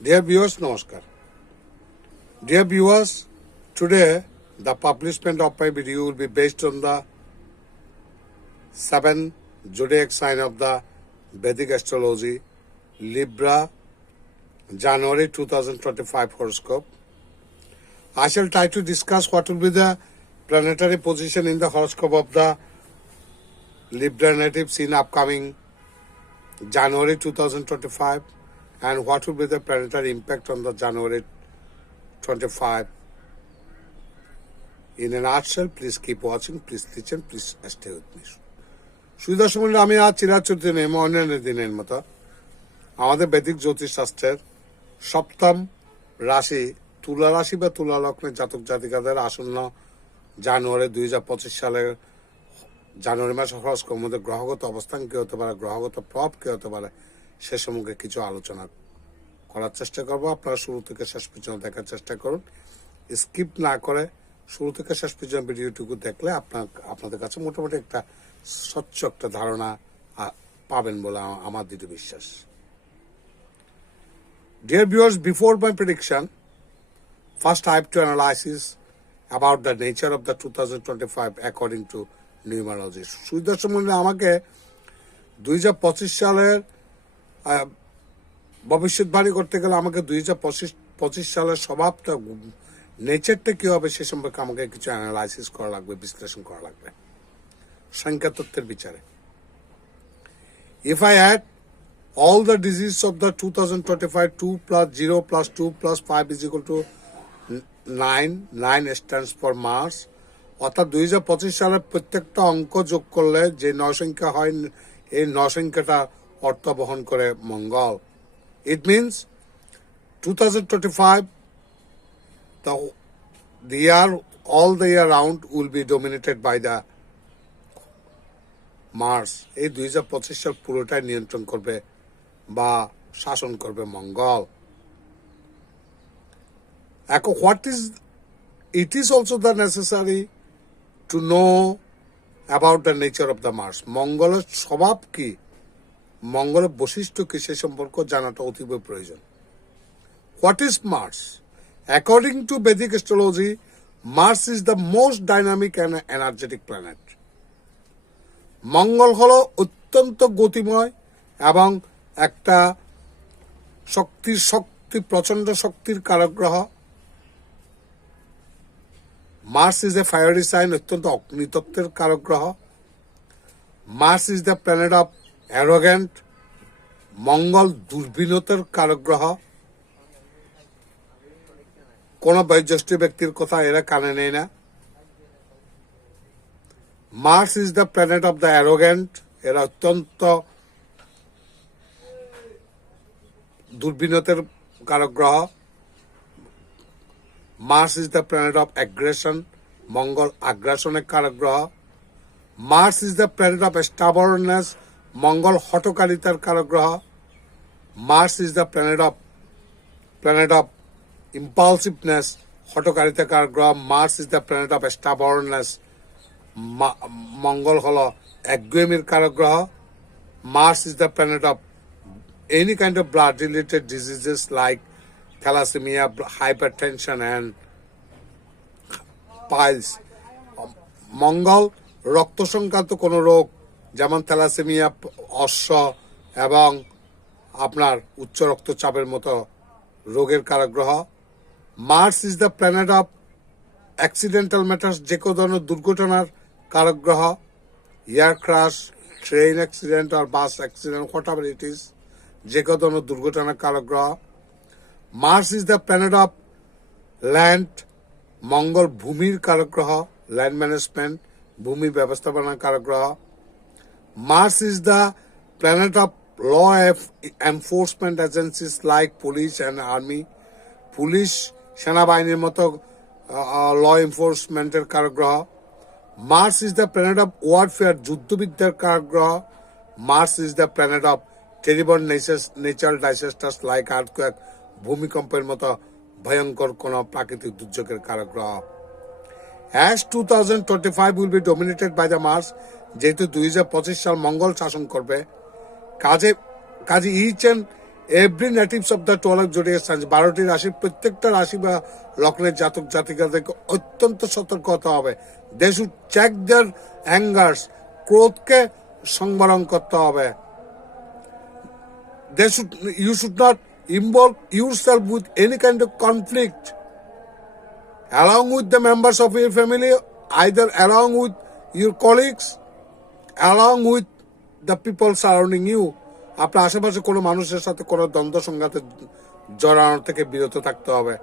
Dear viewers, Namaskar. Dear viewers, today the publishment of my video will be based on the 7 zodiac sign of the Vedic astrology, Libra, January 2025 horoscope. I shall try to discuss what will be the planetary position in the horoscope of the Libra natives in upcoming January 2025 and what will be the planetary impact on the January 25. In a nutshell, please keep watching, please listen, please stay with me. সুদর্শন মন্ডলী, আমি আজ চিরাচরিত দিনে অন্যান্য দিনের মতো আমাদের বৈদিক জ্যোতিষ শাস্ত্রের সপ্তম রাশি তুলা রাশি বা তুলা লগ্নের জাতক জাতিকাদের আসন্ন জানুয়ারি 2025 সালের জানুয়ারি মাস হরস্কোপের মধ্যে গ্রহগত অবস্থান কি হতে পারে, গ্রহগত প্রভাব কি হতে পারে সে সম্পর্কে কিছু আলোচনা করার চেষ্টা করব। আপনারা শুরু থেকে শেষ পর্যন্ত দেখার চেষ্টা করুন, স্কিপ না করে শুরু থেকে শেষ পর্যন্ত ভিডিওটুকু দেখলে আপনাদের কাছে মোটামুটি একটা স্বচ্ছ একটা ধারণা পাবেন বলে আমার দৃঢ় বিশ্বাস। Dear viewers, before my prediction, first I have to analyze about the nature of the 2025 according to numerology. সুদর্শন মন্ডলী, আমাকে 2025 সালের ভবিষ্যৎবাণী করতে গেলে আমাকে 2025 সালের স্বভাবটা নেচারটা কি হবে সে সম্পর্কে আমাকে কিছু অ্যানালাইসিস করা লাগবে, বিশ্লেষণ করা লাগবে সংখ্যা তত্ত্বের বিচারে। If I add all the digits of the 2025, 2 plus 0 plus 2 plus 5 is equal to 9. 9 stands for Mars. অর্থাৎ 2025 সালের প্রত্যেকটা অঙ্ক যোগ করলে যে 9 সংখ্যা হয়, এই 9 সংখ্যাটা অর্থ বহন করে মঙ্গল। It means 2025, the year, all the year round will be dominated by the Mars. এই 2025 সাল পুরোটাই নিয়ন্ত্রণ করবে বা শাসন করবে মঙ্গল। এখন it is also the necessary to know about the nature of the Mars. মঙ্গলের স্বভাব কি, মঙ্গলের বৈশিষ্ট্য কি সে সম্পর্কে জানাটা অতীব প্রয়োজন। What is Mars? According to Vedic astrology, Mars is the most dynamic and energetic planet. মঙ্গল হলো অত্যন্ত গতিময় এবং একটা প্রচন্ড শক্তির কারক গ্রহ। Mars is a fiery sign, অত্যন্ত অগ্নিতত্ত্বের কারক গ্রহ। Mars is the planet of arrogant, Mangal দুর্বিনতার কারক গ্রহ। কোন বয়োজ্যেষ্ঠ ব্যক্তির কথা এরা কানে নেয় না। Mars is the planet of the arrogant, এরা অত্যন্ত দুর্বিনতের কারক গ্রহ। Mars is the planet of aggression, Mangal আগ্রাসনের কারক গ্রহ। Mars is the planet of stubbornness, Mangal হঠকারিতার কারক গ্রহ। Mars is the planet of impulsiveness, হঠকারিতার কারক গ্রহ। Mars is the planet of stubbornness, Mangal হলো একগুয়েমির কারক গ্রহ। Mars is the planet of any kind of blood related diseases like thalassemia, hypertension and piles. মঙ্গল রক্ত সংক্রান্ত কোন রোগ যেমন থ্যালাসেমিয়া, অশ্ব এবং আপনার উচ্চ রক্তচাপের মতো রোগের কারক গ্রহ। Mars is the planet of accidental matters, যে কোনো ধরনের দুর্ঘটনার কারক গ্রহ। এয়ার ক্রাশ, ট্রেন অ্যাক্সিডেন্ট আর bus accident, whatever it is, যে কোনো ধরনের দুর্ঘটনার কারক গ্রহ। Mars is the planet of land, Mangal ভূমির কারক গ্রহ, ল্যান্ড ম্যানেজমেন্ট, ভূমি ব্যবস্থাপনার কারক গ্রহ। Mars is the planet of law enforcement agencies like police and army, police সেনাবাহিনীর মতো ল এনফোর্সমেন্টের কারক গ্রহ। Mars is the planet of warfare, যুদ্ধবিদ্যার কারক গ্রহ। Mars is the planet of terrible natural disasters like earthquake, ভূমিকম্পের মতো ভয়ঙ্কর কোন প্রাকৃতিক দুর্যোগের কারক গ্রহ। As 2025 will be dominated by the Mars, যেহেতু 2025 সাল মঙ্গল শাসন করবে, কাজে each and every natives of the 12 zodiac signs, 12টি রাশির প্রত্যেকটা রাশি বা লগ্নের জাতক জাতিকাদেরকে অত্যন্ত সতর্ক হতে হবে। দে শুড চেক দেয়ার অ্যাঙ্গার্স, ক্রোধকে সংবরণ করতে হবে। You should not involve yourself with any kind of conflict along with the members of your family, either along with your colleagues, along with the people surrounding you. আপনার আশেপাশে কোনো মানুষের সাথে কোনো দ্বন্দ্ব সংঘাতে জড়ানোর থেকে বিরত থাকতে হবে।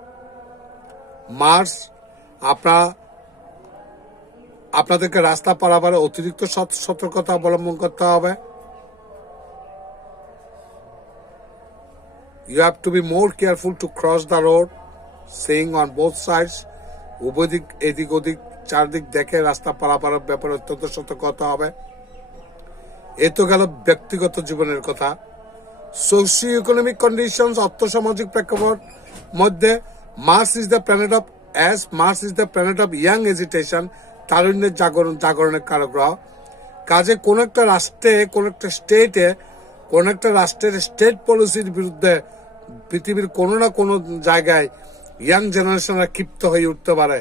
মার্স আপনাদেরকে রাস্তা পারাপারে অতিরিক্ত সতর্কতা অবলম্বন করতে হবে। You have to be more careful to cross the road, seeing on both sides. উভয় দিক, এদিক ওদিক চারদিক দেখে রাস্তা পারাপারের ব্যাপারে অত্যন্ত সতর্ক হতে হবে। এ তো গেল ব্যক্তিগত জীবনের কথা। সোশিও ইকোনমিক কন্ডিশনস, অর্থসামাজিক প্রেক্ষাপট মধ্যে Mars is the planet of young agitation, তারুণ্যের জাগরণের কারক গ্রহ। কাজে কোন একটা রাষ্ট্রে, কোন একটা রাষ্ট্রের স্টেট পলিসির বিরুদ্ধে পৃথিবীর কোনো না কোনো জায়গায় ইয়াং জেনারেশনরা ক্ষিপ্ত হয়ে উঠতে পারে।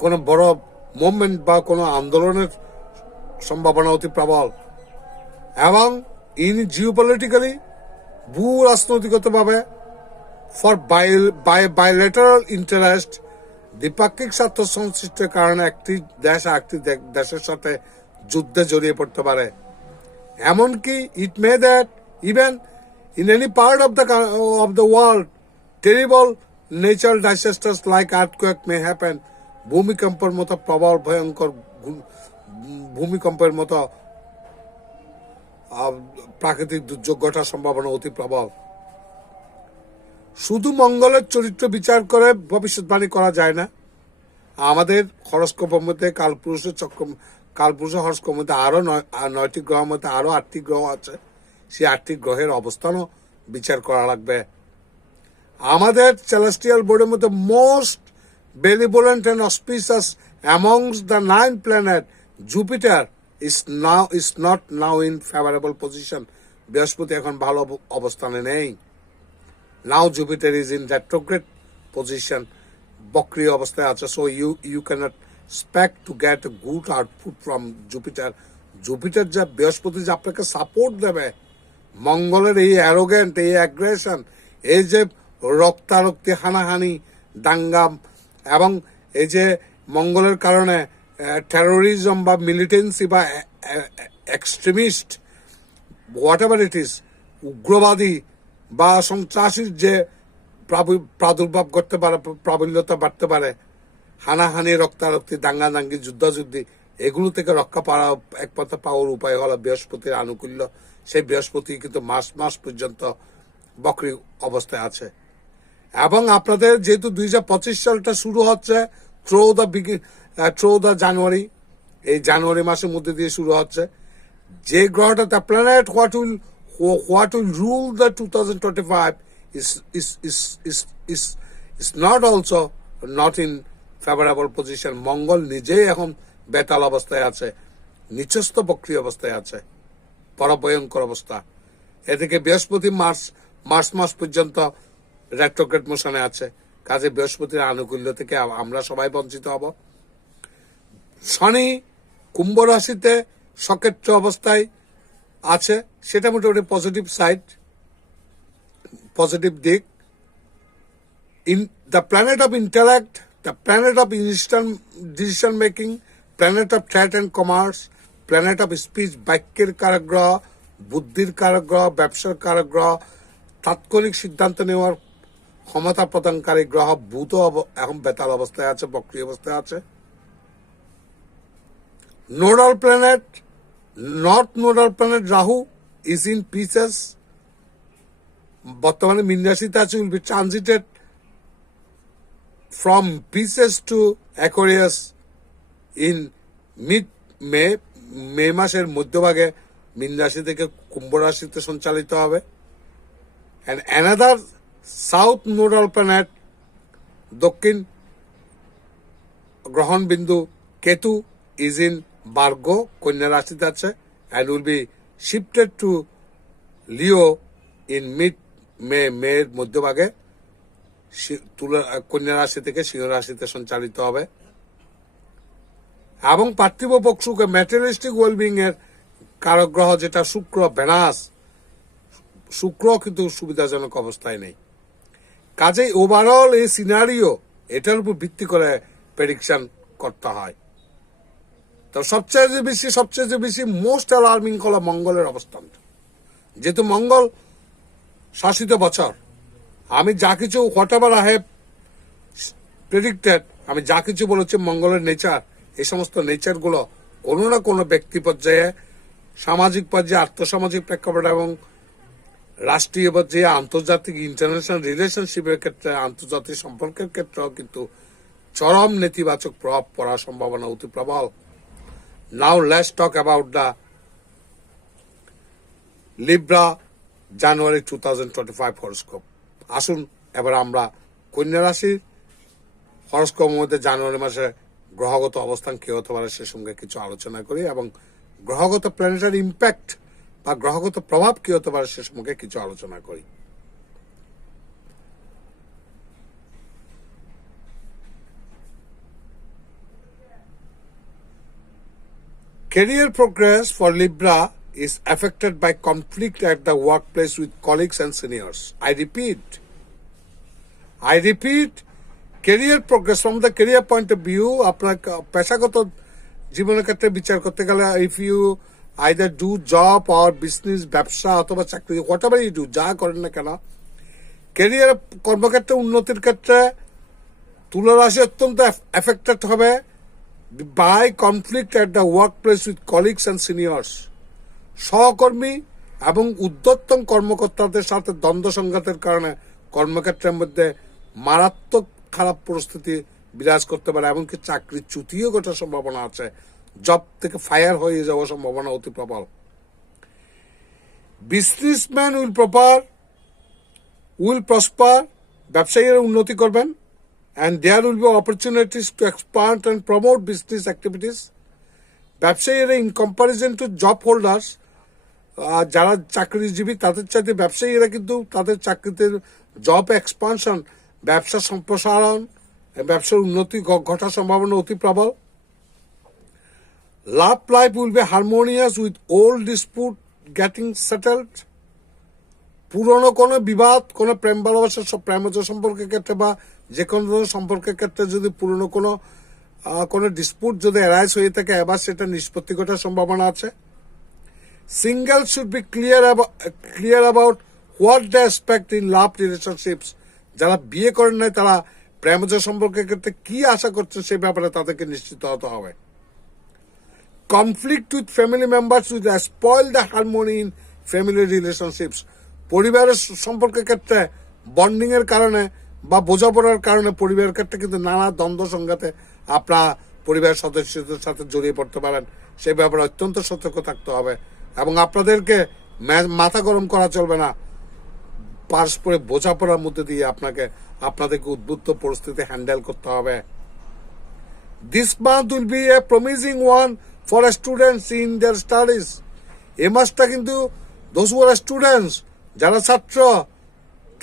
কোনো বড় মুভমেন্ট বা কোনো আন্দোলনের সম্ভাবনা অতি প্রবল। এবং জিওপলিটিক্যালি, ভূ রাজনৈতিকভাবে, ফর বাইলেটারাল ইন্টারেস্ট, দ্বিপাক্ষিক স্বার্থ সংশ্লিষ্টের কারণে একটি দেশ আরেকটি দেশের সাথে যুদ্ধে জড়িয়ে পড়তে পারে। এমনকি it may that even in any part of the world terrible natural disasters like earthquake may happen. ভূমিকম্পের মতো প্রবল ভয়ঙ্কর ভূমিকম্পের মতো প্রাকৃতিক দুর্যোগ ঘটার সম্ভাবনা অতি প্রবল। শুধু মঙ্গলের চরিত্র বিচার করে ভবিষ্যৎবাণী করা যায় না। আমাদের হরস্কোপের মধ্যে কালপুরুষের হরস্কোপের মধ্যে আরো 9টি গ্রহের মধ্যে আরো 8টি গ্রহ আছে। সেই 8টি গ্রহের অবস্থানও বিচার করা লাগবে। আমাদের সেলেস্টিয়াল বোর্ডের মধ্যে most benevolent and auspicious amongst the 9 planets, Jupiter is not now in favorable position. বৃহস্পতি এখন ভালো অবস্থানে নেই। Now Jupiter is in retrograde position, বক্রীয় অবস্থায় আছে। So you cannot expect to get a good output from Jupiter. Jupiter যা বৃহস্পতি যে আপনাকে সাপোর্ট দেবে, মঙ্গলের এই অ্যারোগেন্ট, এই অ্যাগ্রেশন, এই যে রক্তারক্তি, হানাহানি, দাঙ্গা, এবং এই যে মঙ্গলের কারণে টেরোরিজম বা মিলিটেন্সি বা extremist, whatever it is, উগ্রবাদী বা সন্ত্রাসীর যে প্রাদুর্ভাব করতে পারে, প্রাবল্যতা বাড়তে পারে, হানাহানি, রক্তারক্তি, দাঙ্গাদাঙ্গি, যুদ্ধাযুদ্ধি, এগুলো থেকে রক্ষা একমাত্র পাওয়ার উপায় হলো বৃহস্পতির আনুকূল্য। সেই বৃহস্পতি কিন্তু মাস পর্যন্ত বক্রী অবস্থায় আছে। এবং আপনাদের যেহেতু 2025 সালটা শুরু হচ্ছে থ্রো দ্য জানুয়ারি, এই জানুয়ারি মাসের মধ্যে দিয়ে শুরু হচ্ছে, যে গ্রহটা the planet what will rule the 2025 is not also not in favorable position. মঙ্গল নিজেই এখন বেতাল অবস্থায় আছে, নিচস্থ বক্রী অবস্থায় আছে, পরভয়ঙ্কর অবস্থা। এদিকে বৃহস্পতি মার্চ মাস পর্যন্ত রেট্রোগ্রেড মোশনে আছে। কাজে বৃহস্পতির আনুকূল্য থেকে আমরা সবাই বঞ্চিত হব। শনি কুম্ভ রাশিতে সক্ষেত্র অবস্থায় আছে, সেটা মোটামুটি পজিটিভ সাইড, পজিটিভ দিক। In the planet of intellect, the planet of decision making, planet of trade and commerce, planet of speech, বাক্যের কারক গ্রহ, বুদ্ধির কারক গ্রহ, ব্যবসার কারক গ্রহ, তাৎক্ষণিক সিদ্ধান্ত নেওয়ার ক্ষমতা প্রদানকারী গ্রহ বুধ এখন বেতাল অবস্থায় আছে, বক্রী অবস্থায় আছে। Nodal planet, north nodal planet Rahu is in Pisces, বর্তমানে মীন রাশিতে আছে, will be transited from Pisces to Aquarius in May মাসের মধ্যভাগে মীন রাশি থেকে কুম্ভ রাশিতে সঞ্চালিত হবে। and another south nodal planet, দক্ষিণ গ্রহণ বিন্দু কেতু, is in Virgo, কন্যা রাশিতে আছে, and will be shifted to Leo in mid মের মধ্যভাগে কন্যা রাশি থেকে সিংহ রাশিতে সঞ্চালিত হবে এবং পার্থিব পক্ষকে ম্যাটেরিয়ালিস্টিক ওয়েলবিং এর কারক গ্রহ যেটা শুক্র ভেনাস, শুক্র কিন্তু সুবিধাজনক অবস্থায় নেই। কাজেই ওভারঅল এই সিনারিও এটার উপর ভিত্তি করে প্রেডিকশন করতে হয়। তো সবচেয়ে বেশি মোস্ট অ্যালার্মিং হলো মঙ্গলের অবস্থান। যেহেতু মঙ্গল শাসিত বছর, আমি যা কিছু what ever I have predicted, আমি যা কিছু বলেছি মঙ্গলের নেচার, এই সমস্ত নেচার গুলো কোনো না কোনো ব্যক্তি পর্যায়ে, সামাজিক পর্যায়ে, আর্থসামাজিক প্রেক্ষাপট এবং রাষ্ট্রীয় পর্যায়ে, আন্তর্জাতিক ইন্টারন্যাশনাল রিলেশনশিপের ক্ষেত্রে, আন্তর্জাতিক সম্পর্কের ক্ষেত্রেও কিন্তু চরম নেতিবাচক প্রভাব পড়ার সম্ভাবনা অতি প্রবল। Now let's talk about the Libra January 2025 horoscope. আসুন এবার আমরা কন্যা রাশির হরোস্কোপের মধ্যে জানুয়ারি মাসে গ্রহগত অবস্থান কি হতে পারে সে সঙ্গে কিছু আলোচনা করি এবং গ্রহগত প্ল্যানেটারি ইম্প্যাক্ট বা গ্রহগত প্রভাব কি হতে পারে সে সম্পর্কে কিছু আলোচনা করি। Career progress for Libra is affected by conflict at the workplace with colleagues and seniors. I repeat, career progress from the career point of view, আপনার পেশাগত জীবনের ক্ষেত্রে বিচার করতে গেলে, if you either do job or business, ব্যবসা অথবা চাকরি, whatever you do, যা করেন না কেন, ক্যারিয়ার কর্মক্ষেত্রে উন্নতির ক্ষেত্রে তুলা রাশি অত্যন্ত এফেক্টেড হবে by conflict at the workplace with colleagues and seniors. সহকর্মী এবং ঊর্ধ্বতন কর্মকর্তাদের সাথে দ্বন্দ্ব সংঘাতের কারণে কর্মক্ষেত্রের মধ্যে মারাত্মক খারাপ পরিস্থিতি বিরাজ করতে পারে, এমনকি চাকরির চ্যুতিও ঘটার সম্ভাবনা আছে, জব থেকে ফায়ার হয়ে যাওয়ার সম্ভাবনা অতি প্রবল। বিজনেসম্যান উইল প্রসপার, ব্যবসায়ীরা উন্নতি করবেন, and there will be opportunities to expand and promote business activities. ব্যবসায়ীরা in comparison to job holders, যারা চাকরিজীবী তাদের চাইতে ব্যবসায়ীরা কিন্তু তাদের চাকরিতে জব এক্সপানশন, ব্যবসা সম্প্রসারণ, ব্যবসার উন্নতি ঘটার সম্ভাবনা অতি প্রবল। Love life will be harmonious with old dispute getting settled. পুরনো কোনো বিবাদ, কোনো প্রেম ভালোবাসার প্রেমজ সম্পর্কের ক্ষেত্রে বা যে কোনো ধরনের সম্পর্কের ক্ষেত্রে যদি পুরনো কোনো ডিসপুট যদি অ্যারাইজ হয়ে থাকে, এবার সেটা নিষ্পত্তি ঘটার সম্ভাবনা আছে। Single should be clear about what the expect in love relationships. যারা বিয়ে করেন নাই তারা প্রেমজ সম্পর্কের ক্ষেত্রে কি আশা করছেন সেই ব্যাপারে তাদেরকে নিশ্চিত হতে হবে। Conflict with family members will spoil the harmony in family relationships. পরিবারের সম্পর্কের ক্ষেত্রে বন্ডিং এর কারণে বা বোঝাপড়ার কারণে পরিবারের ক্ষেত্রে কিন্তু নানা দ্বন্দ্ব সংঘাতে আপনার পরিবারের সদস্যদের সাথে জড়িয়ে পড়তে পারেন, সেই ব্যাপারে অত্যন্ত সতর্ক থাকতে হবে এবং আপনাদেরকে মাথা গরম করা চলবে না। পারস্পরিক বোঝাপড়ার মধ্যে দিয়ে আপনাদেরকে উদ্বুদ্ধ পরিস্থিতি হ্যান্ডেল করতে হবে। This month will B A promising one for students in their studies. এই মাসটা কিন্তু দোজ হু আর স্টুডেন্টস, যারা ছাত্র,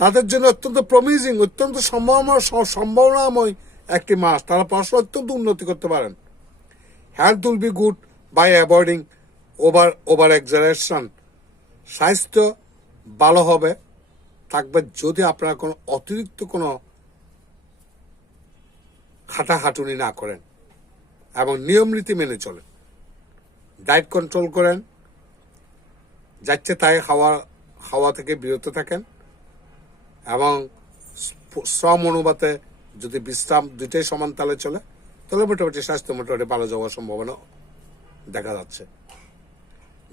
তাদের জন্য অত্যন্ত প্রমিজিং, অত্যন্ত সম্ভাবনাময় একটি মাস। তারা পড়াশোনা অত্যন্ত উন্নতি করতে পারেন। Health will be good by avoiding over exertion. স্বাস্থ্য ভালো থাকবে যদি আপনারা কোনো অতিরিক্ত কোনো খাটাখাটুনি না করেন এবং নিয়ম রীতি মেনে চলেন, ডায়েট কন্ট্রোল করেন, যাচ্ছে তাই খাওয়া থেকে বিরত থাকেন এবং শ্রম অনুপাতে যদি বিশ্রাম দুইটাই সমান তালে চলে তাহলে মোটামুটি স্বাস্থ্য মোটামুটি ভালো যাওয়ার সম্ভাবনা দেখা যাচ্ছে।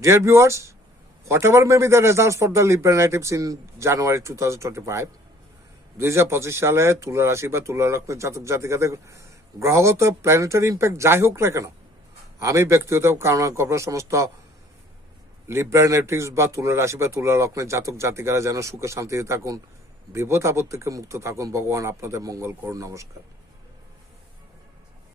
Dear viewers, whatever may be the results for the Libra natives in January 2025, 2025 সালে তুলা রাশি বা তুলা লগ্নের জাতক জাতিকাদের গ্রহগত প্ল্যানেটারি ইম্প্যাক্ট যাই হোক না কেন, আমি ব্যক্তিগত কারণ করব সমস্ত লিব্রা নেটিভস বা তুলা রাশি বা তুলা লগ্নের জাতক জাতিকারা যেন সুখে শান্তিতে থাকুন, বিপদ আপদ থেকে মুক্ত থাকুন। ভগবান আপনাদের মঙ্গল করুন। নমস্কার।